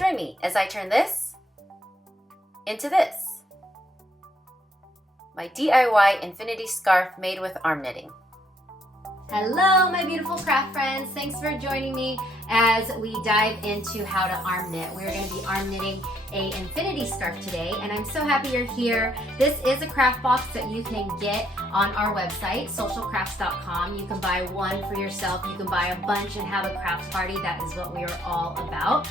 Join me as I turn this into this. My DIY infinity scarf made with arm knitting. Hello, my beautiful craft friends. Thanks for joining me as we dive into how to arm knit. We're going to be arm knitting a infinity scarf today, and I'm so happy you're here. This is a craft box that you can get on our website, socialcrafts.com. You can buy one for yourself. You can buy a bunch and have a craft party. That is what we are all about.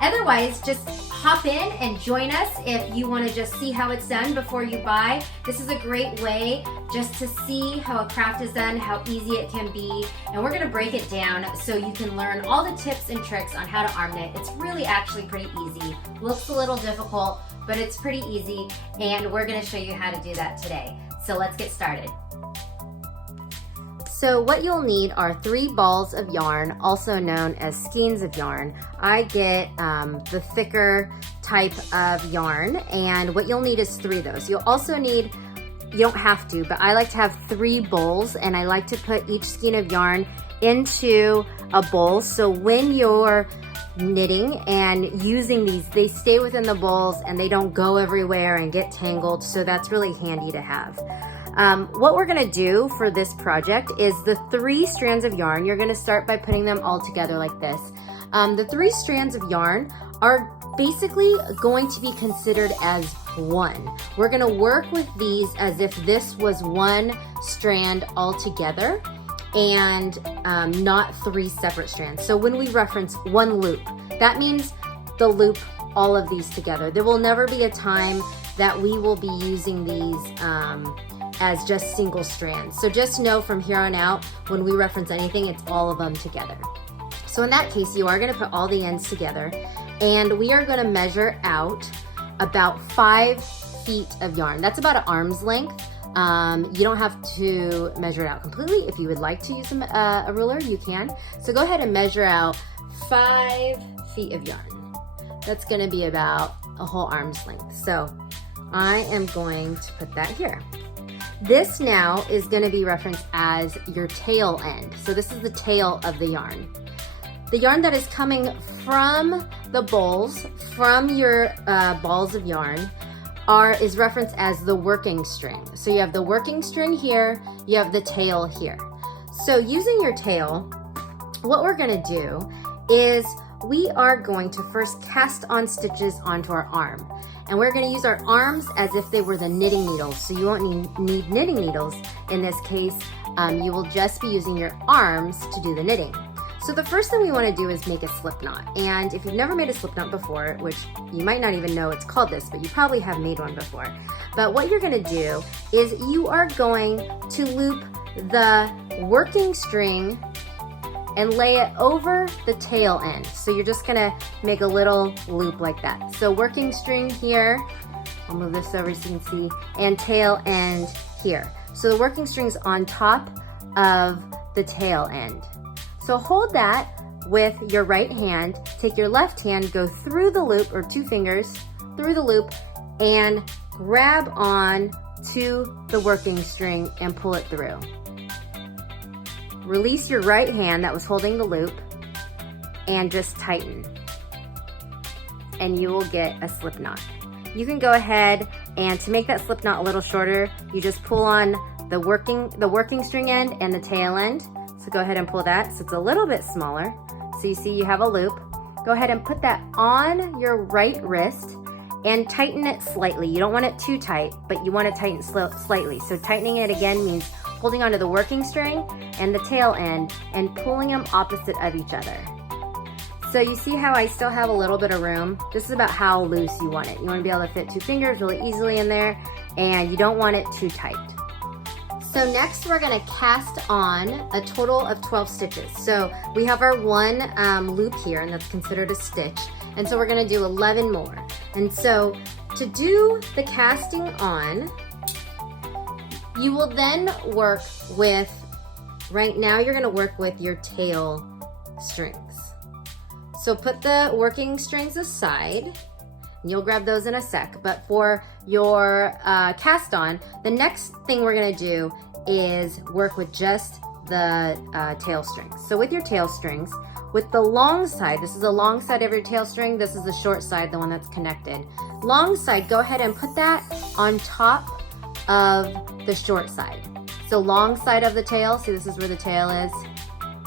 Otherwise, just hop in and join us if you want to just see how it's done before you buy. This is a great way just to see how a craft is done, how easy it can be, and we're going to break it down so you can learn all the tips and tricks on how to arm knit. It's really actually pretty easy. Looks a little difficult, but it's pretty easy, and we're going to show you how to do that today. So let's get started. So what you'll need are 3 balls of yarn, also known as skeins of yarn. I get the thicker type of yarn, and what you'll need is 3 of those. You'll also need, you don't have to, but I like to have 3 bowls, and I like to put each skein of yarn into a bowl. So when you're knitting and using these, they stay within the bowls and they don't go everywhere and get tangled. So that's really handy to have. What we're gonna do for this project is the 3 strands of yarn. You're gonna start by putting them all together like this. The 3 strands of yarn are basically going to be considered as one. We're gonna work with these as if this was one strand all together and not 3 separate strands. So when we reference one loop, that means the loop all of these together. There will never be a time that we will be using these as just single strands. So just know from here on out, when we reference anything, it's all of them together. So in that case, you are gonna put all the ends together, and we are gonna measure out about 5 feet of yarn. That's about an arm's length. You don't have to measure it out completely. If you would like to use a ruler, you can. So go ahead and measure out 5 feet of yarn. That's gonna be about a whole arm's length. So I am going to put that here. This now is going to be referenced as your tail end. So this is the tail of the yarn. The yarn that is coming from the bowls, from your balls of yarn, is referenced as the working string. So you have the working string here, you have the tail here. So using your tail, what we're going to do is we are going to first cast on stitches onto our arm. And we're gonna use our arms as if they were the knitting needles. So you won't need knitting needles. In this case, you will just be using your arms to do the knitting. So the first thing we wanna do is make a slip knot. And if you've never made a slip knot before, which you might not even know it's called this, but you probably have made one before. But what you're gonna do is you are going to loop the working string and lay it over the tail end. So you're just gonna make a little loop like that. So working string here, I'll move this over so you can see, and tail end here. So the working string's on top of the tail end. So hold that with your right hand, take your left hand, go through the loop, or 2 fingers, through the loop, and grab on to the working string and pull it through. Release your right hand that was holding the loop and just tighten. And you will get a slip knot. You can go ahead and to make that slip knot a little shorter, you just pull on the working string end and the tail end. So go ahead and pull that so it's a little bit smaller. So you see you have a loop. Go ahead and put that on your right wrist and tighten it slightly. You don't want it too tight, but you want to tighten slightly. So tightening it again means holding onto the working string and the tail end and pulling them opposite of each other. So you see how I still have a little bit of room? This is about how loose you want it. You want to be able to fit 2 fingers really easily in there, and you don't want it too tight. So next we're going to cast on a total of 12 stitches. So we have our 1 loop here, and that's considered a stitch. And so we're going to do 11 more. And so to do the casting on, you will then work with, right now you're gonna work with your tail strings. So put the working strings aside, and you'll grab those in a sec. But for your cast on, the next thing we're gonna do is work with just the tail strings. So with your tail strings, with the long side, this is the long side of your tail string, this is the short side, the one that's connected. Long side, go ahead and put that on top of the short side. So long side of the tail, see this is where the tail is,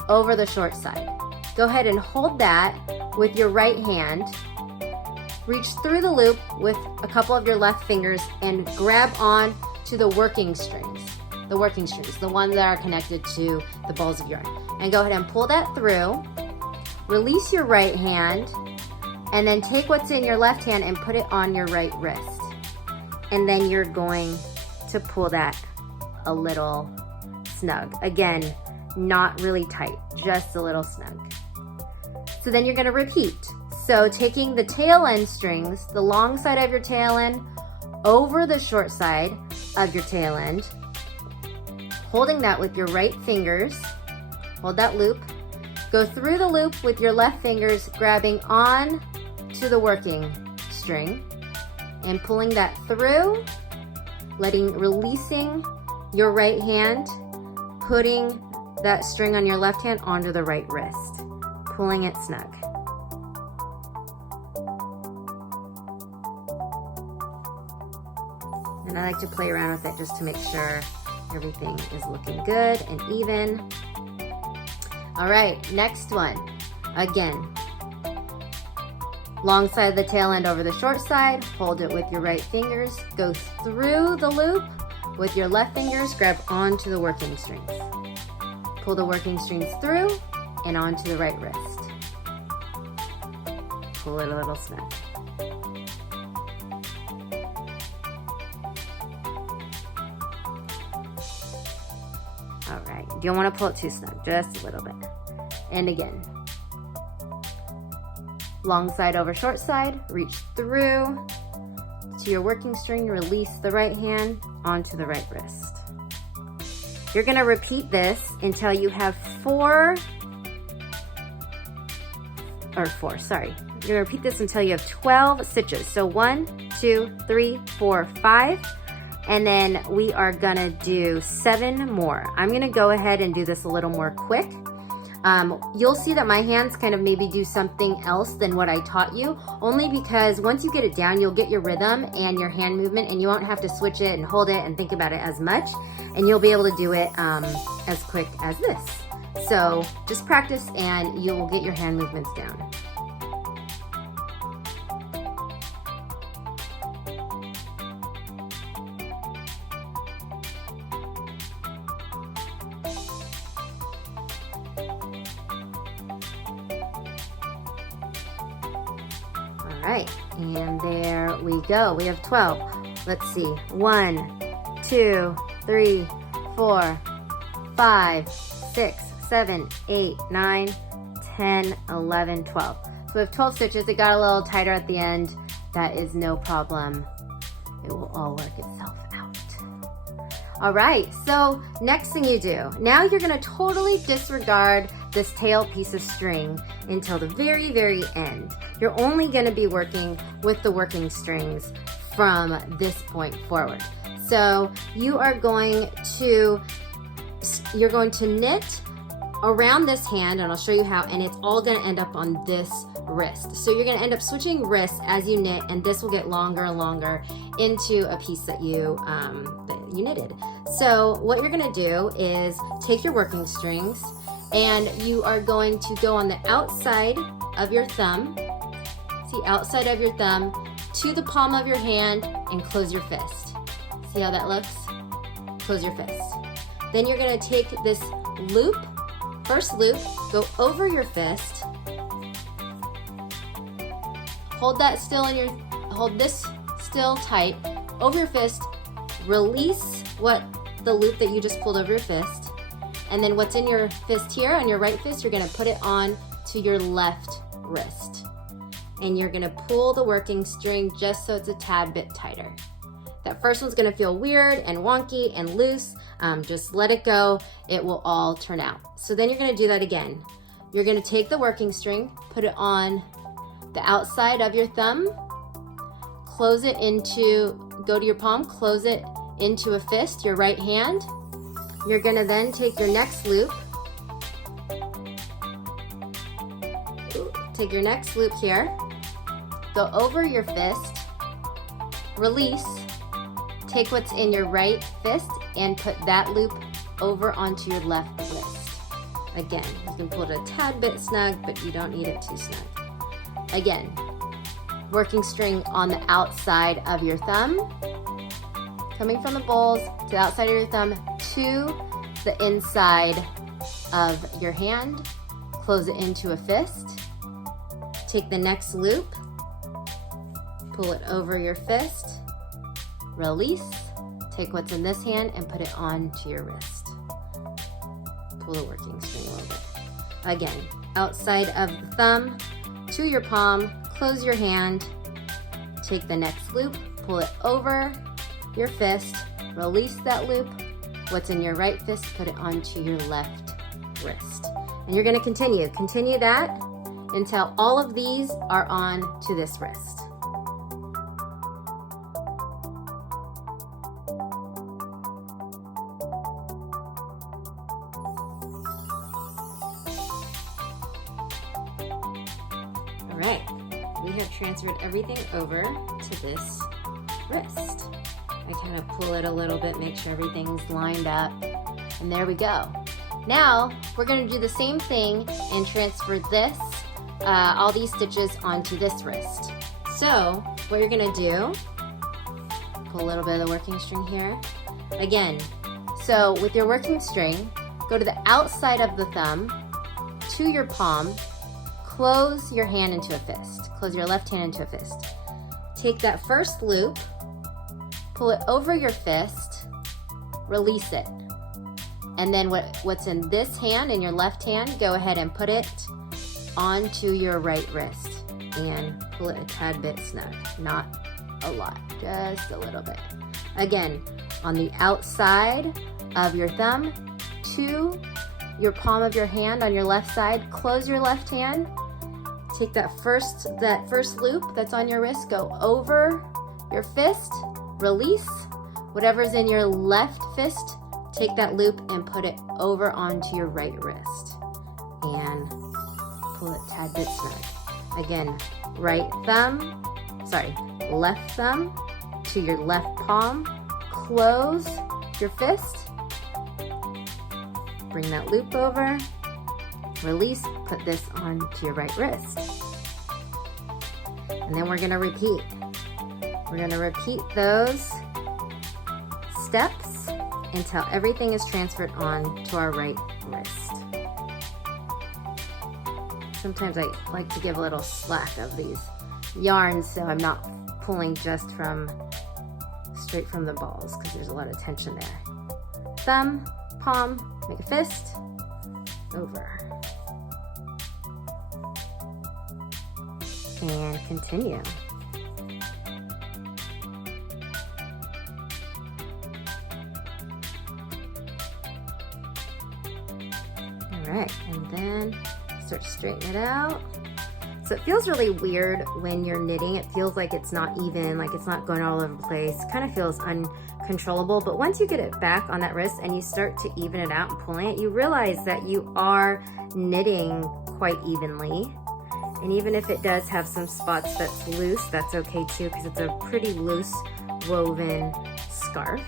over the short side. Go ahead and hold that with your right hand. Reach through the loop with a couple of your left fingers and grab on to the working strings, the ones that are connected to the balls of yarn. And go ahead and pull that through. Release your right hand and then take what's in your left hand and put it on your right wrist. And then you're going to pull that a little snug. Again, not really tight, just a little snug. So then you're gonna repeat. So taking the tail end strings, the long side of your tail end over the short side of your tail end, holding that with your right fingers, hold that loop, go through the loop with your left fingers, grabbing on to the working string and pulling that through, releasing your right hand, putting that string on your left hand onto the right wrist, pulling it snug. And I like to play around with it just to make sure everything is looking good and even. All right, next one. Again, long side of the tail end over the short side, hold it with your right fingers, go through the loop with your left fingers, grab onto the working strings. Pull the working strings through and onto the right wrist. Pull it a little snug. All right, you don't want to pull it too snug, just a little bit. And again, long side over short side, reach through to your working string, release the right hand onto the right wrist. You're gonna repeat this until you have four. You're gonna repeat this until you have 12 stitches. So 1, 2, 3, 4, 5. And then we are gonna do 7 more. I'm gonna go ahead and do this a little more quick. You'll see that my hands kind of maybe do something else than what I taught you, only because once you get it down, you'll get your rhythm and your hand movement, and you won't have to switch it and hold it and think about it as much, and you'll be able to do it as quick as this. So just practice and you will get your hand movements down. All right, and there we go. We have 12. Let's see. 1, 2, 3, 4, 5, 6, 7, 8, 9, 10, 11, 12. So we have 12 stitches. It got a little tighter at the end. That is no problem. It will all work itself out. All right, so next thing you do, now you're gonna totally disregard this tail piece of string until the very, very end. You're only gonna be working with the working strings from this point forward. So you are going to knit around this hand, and I'll show you how, and it's all gonna end up on this wrist. So you're gonna end up switching wrists as you knit, and this will get longer and longer into a piece that you knitted. So what you're gonna do is take your working strings, and you are going to go on the outside of your thumb, see, outside of your thumb, to the palm of your hand, and close your fist. See how that looks? Close your fist. Then you're gonna take this loop, first loop, go over your fist, hold this still tight, over your fist, release the loop that you just pulled over your fist, and then what's in your fist here, on your right fist, you're gonna put it on to your left wrist. And you're gonna pull the working string just so it's a tad bit tighter. That first one's gonna feel weird and wonky and loose. Just let it go, it will all turn out. So then you're gonna do that again. You're gonna take the working string, put it on the outside of your thumb, close it go to your palm, close it into a fist, your right hand. You're gonna then take your next loop, take your next loop here, go over your fist, release, take what's in your right fist and put that loop over onto your left wrist. Again, you can pull it a tad bit snug, but you don't need it too snug. Again, working string on the outside of your thumb, coming from the bowls to the outside of your thumb to the inside of your hand, close it into a fist, take the next loop, pull it over your fist, release, take what's in this hand and put it onto your wrist. Pull the working string a little bit. Again, outside of the thumb to your palm, close your hand, take the next loop, pull it over your fist, release that loop, what's in your right fist, put it onto your left wrist. And you're gonna continue that until all of these are on to this wrist. All right, we have transferred everything over to this wrist. I kind of pull it a little bit, make sure everything's lined up, and there we go. Now, we're gonna do the same thing and transfer this, all these stitches onto this wrist. So, what you're gonna do, pull a little bit of the working string here. Again, so with your working string, go to the outside of the thumb, to your palm, close your hand into a fist. Close your left hand into a fist. Take that first loop, pull it over your fist, release it. And then what's in this hand, in your left hand, go ahead and put it onto your right wrist and pull it a tad bit snug. Not a lot, just a little bit. Again, on the outside of your thumb to your palm of your hand on your left side, close your left hand, take that first loop that's on your wrist, go over your fist, release. Whatever's in your left fist, take that loop and put it over onto your right wrist and pull it a tad bit snug. Again, left thumb to your left palm, close your fist, bring that loop over, release, put this onto your right wrist. And then we're gonna repeat. We're gonna repeat those steps until everything is transferred on to our right wrist. Sometimes I like to give a little slack of these yarns so I'm not pulling just straight from the balls because there's a lot of tension there. Thumb, palm, make a fist, over. And continue. All right, and then start to straighten it out. So it feels really weird when you're knitting. It feels like it's not even, like it's not going all over the place. It kind of feels uncontrollable, but once you get it back on that wrist and you start to even it out and pulling it, you realize that you are knitting quite evenly. And even if it does have some spots that's loose, that's okay too, because it's a pretty loose woven scarf.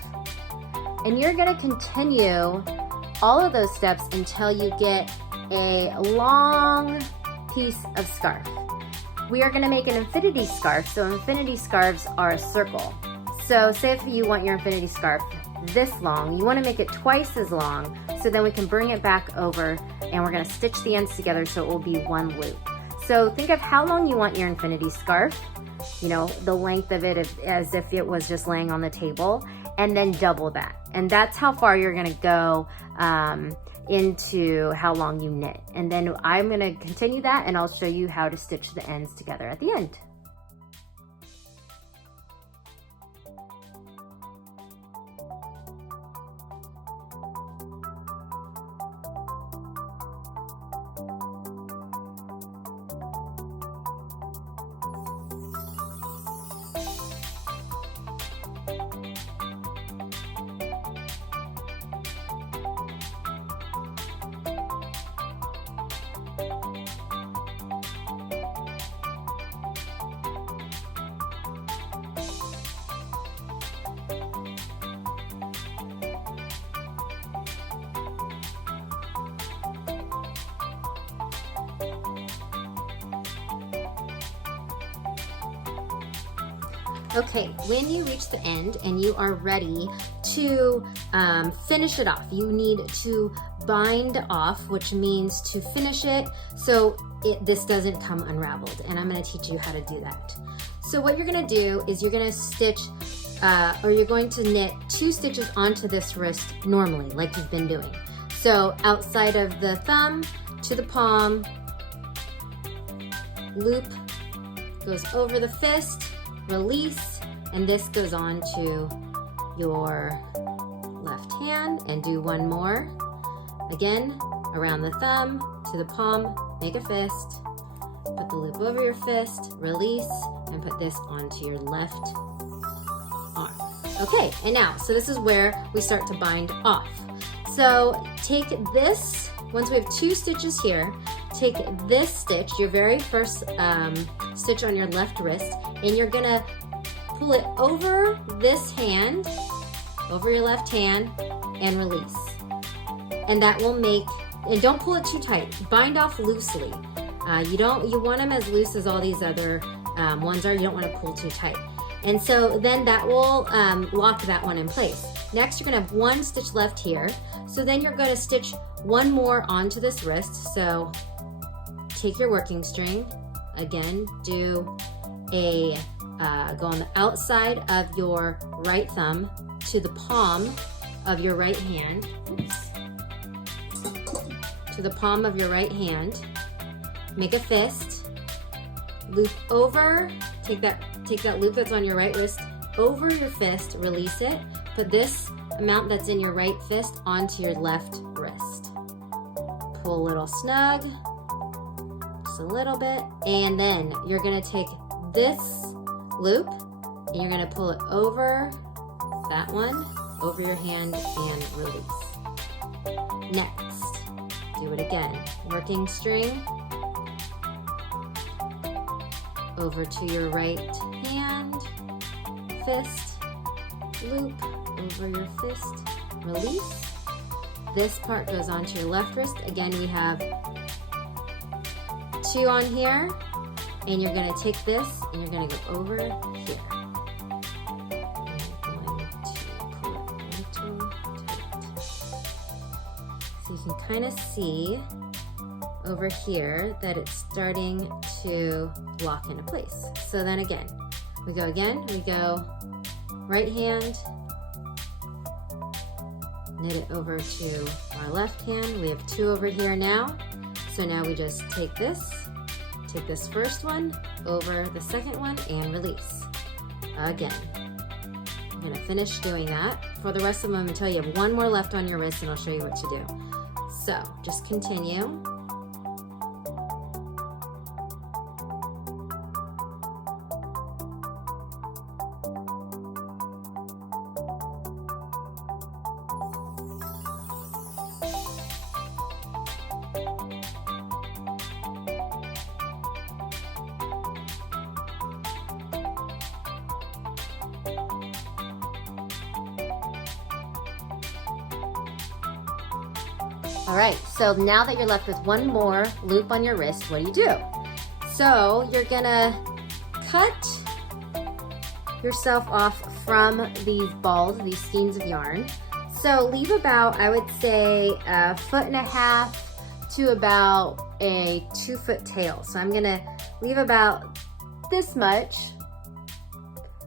And you're gonna continue all of those steps until you get a long piece of scarf. We are gonna make an infinity scarf. So infinity scarves are a circle. So say if you want your infinity scarf this long, you wanna make it twice as long, so then we can bring it back over and we're gonna stitch the ends together so it will be one loop. So think of how long you want your infinity scarf, you know, the length of it as if it was just laying on the table, and then double that. And that's how far you're gonna go into how long you knit. And then I'm gonna continue that and I'll show you how to stitch the ends together at the end. Okay, when you reach the end and you are ready to finish it off, you need to bind off, which means to finish it so this doesn't come unraveled. And I'm gonna teach you how to do that. So what you're gonna do is you're gonna stitch, or you're going to knit 2 stitches onto this wrist normally, like you've been doing. So outside of the thumb to the palm, loop goes over the fist, release, and this goes on to your left hand, and do one more. Again, around the thumb to the palm, make a fist, put the loop over your fist, release, and put this onto your left arm. Okay, and now, so this is where we start to bind off. So take this, once we have 2 stitches here, take this stitch, your very first stitch on your left wrist, and you're gonna pull it over this hand, over your left hand, and release. And that will make, and don't pull it too tight, bind off loosely. You want them as loose as all these other ones are. You don't want to pull too tight. And so then that will lock that one in place. Next, you're gonna have 1 stitch left here. So then you're gonna stitch 1 more onto this wrist. So take your working string, again, do a, go on the outside of your right thumb to the palm of your right hand. Oops. To the palm of your right hand, make a fist, loop over, take that loop that's on your right wrist over your fist, release it, put this amount that's in your right fist onto your left wrist. Pull a little snug, just a little bit, and then you're gonna take this loop and you're gonna pull it over that one, over your hand, and release. Next, do it again. Working string over to your right hand, fist, loop over your fist, release. This part goes onto your left wrist. Again, we have 2 on here, and you're gonna take this and you're gonna go over here. So you can kind of see over here that it's starting to lock into place. So then again, we go right hand, knit it over to our left hand. We have 2 over here now. So now we just take this first one over the second one and release. Again, I'm gonna finish doing that for the rest of them until you have 1 more left on your wrist, and I'll show you what to do. So just continue. All right, so now that you're left with 1 more loop on your wrist, what do? So you're gonna cut yourself off from these balls, these skeins of yarn. So leave about, I would say, 1.5 feet to about a 2-foot tail. So I'm gonna leave about this much,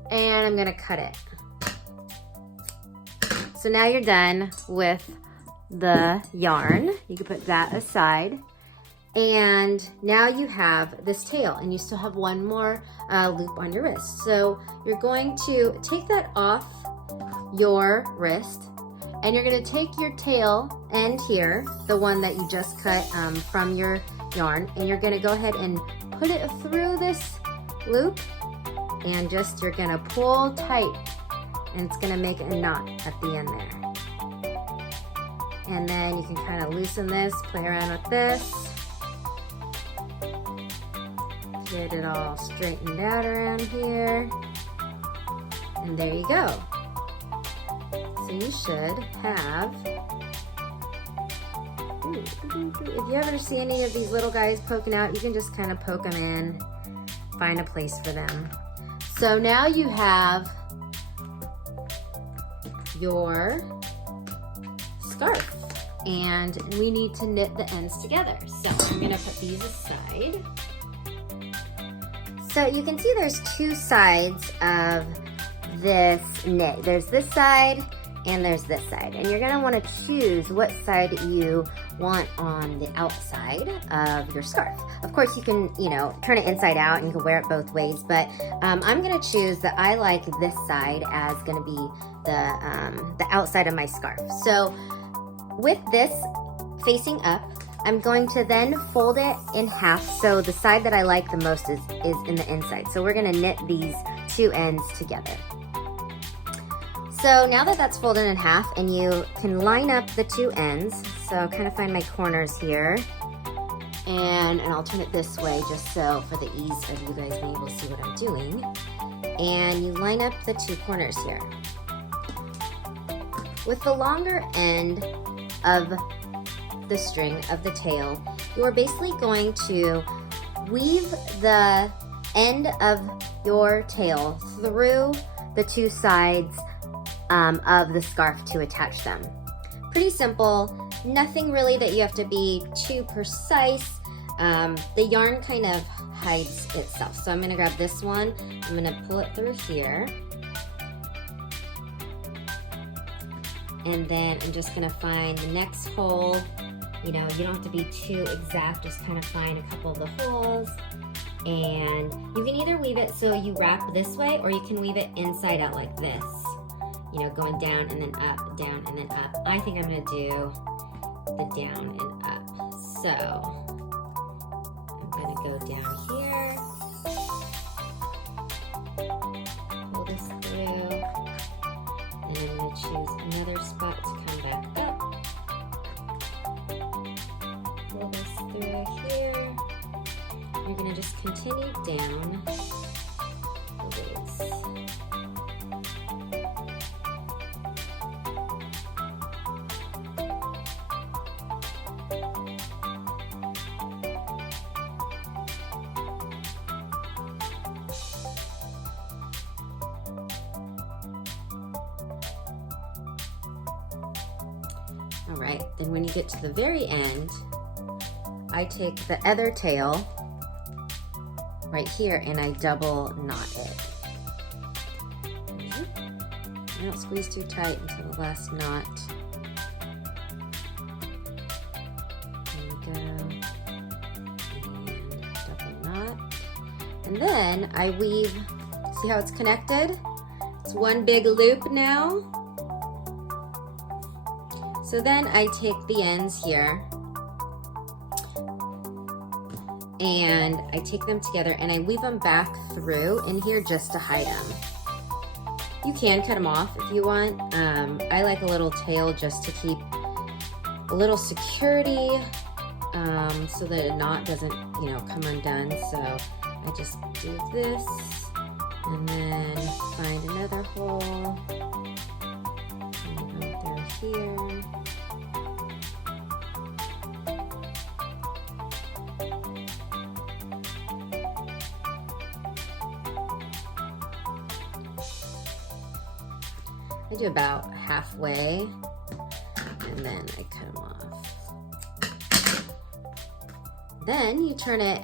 and I'm gonna cut it. So now you're done with the yarn. You can put that aside, and now you have this tail, and you still have 1 more loop on your wrist. So you're going to take that off your wrist, and you're going to take your tail end here, the one that you just cut from your yarn, and you're going to go ahead and put it through this loop, and just you're going to pull tight, and it's going to make a knot at the end there. And then you can kind of loosen this, play around with this. Get it all straightened out around here. And there you go. So you should have, if you ever see any of these little guys poking out, you can just kind of poke them in, find a place for them. So now you have your scarf, and we need to knit the ends together. So I'm gonna put these aside. So you can see there's two sides of this knit. There's this side and there's this side, and you're gonna want to choose what side you want on the outside of your scarf. Of course, you can, turn it inside out and you can wear it both ways, but I'm gonna choose that I like this side as gonna be the outside of my scarf. So with this facing up, I'm going to then fold it in half, so the side that I like the most is in the inside. So we're gonna knit these two ends together. So now that that's folded in half, and you can line up the two ends, so kind of find my corners here, and I'll turn it this way just so for the ease of you guys being able to see what I'm doing. And you line up the two corners here. With the longer end of the string of the tail, you are basically going to weave the end of your tail through the two sides of the scarf to attach them. Pretty simple, nothing really that you have to be too precise. The yarn kind of hides itself. So I'm gonna grab this one, I'm gonna pull it through here, and then I'm just gonna find the next hole. You don't have to be too exact, just kind of find a couple of the holes. And you can either weave it so you wrap this way, or you can weave it inside out like this. Going down and then up, down and then up. I think I'm gonna do the down and up. So I'm gonna go down here, pull this through, and I'm gonna choose another spot to come back up. Pull this through here. You're gonna just continue down the waist. All right, then when you get to the very end, I take the other tail right here and I double knot it. I don't squeeze too tight until the last knot. There we go. And double knot. And then I weave, see how it's connected? It's one big loop now. So then I take the ends here and I take them together and I weave them back through in here just to hide them. You can cut them off if you want. I like a little tail just to keep a little security so that a knot doesn't, come undone. So I just do this and then find another hole and go through here. I do about halfway, and then I cut them off. Then you turn it,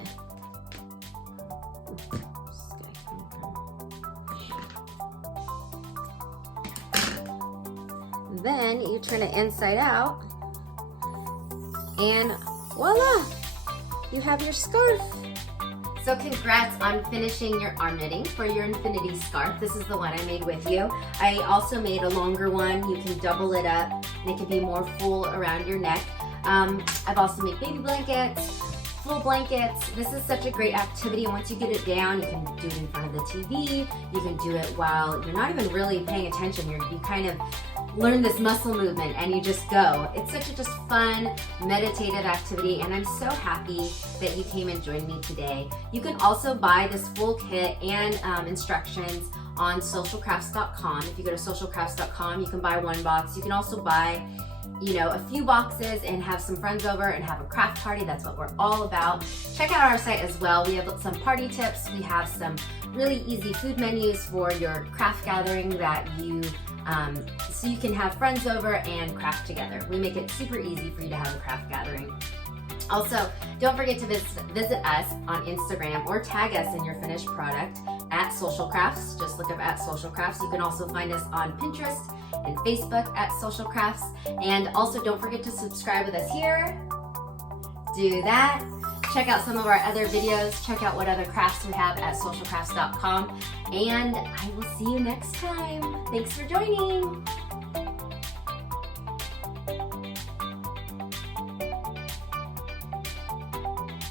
then you turn it inside out, and voila, you have your scarf. So congrats on finishing your arm knitting for your infinity scarf. This is the one I made with you. I also made a longer one. You can double it up and it can be more full around your neck. I've also made baby blankets, full blankets. This is such a great activity. Once you get it down, you can do it in front of the TV. You can do it while you're not even really paying attention. You kind of learn this muscle movement and you just go. It's such a just fun, meditative activity, and I'm so happy that you came and joined me today. You can also buy this full kit and instructions on socialcrafts.com. If you go to socialcrafts.com, you can buy one box. You can also buy, you know, a few boxes and have some friends over and have a craft party. That's what we're all about. Check out our site as well. We have some party tips. We have some really easy food menus for your craft gathering that so you can have friends over and craft together. We make it super easy for you to have a craft gathering. Also, don't forget to visit us on Instagram or tag us in your finished product at Social Crafts. Just look up at Social Crafts. You can also find us on Pinterest and Facebook at Social Crafts. And also don't forget to subscribe with us here. Do that. Check out some of our other videos. Check out what other crafts we have at socialcrafts.com. And I will see you next time. Thanks for joining.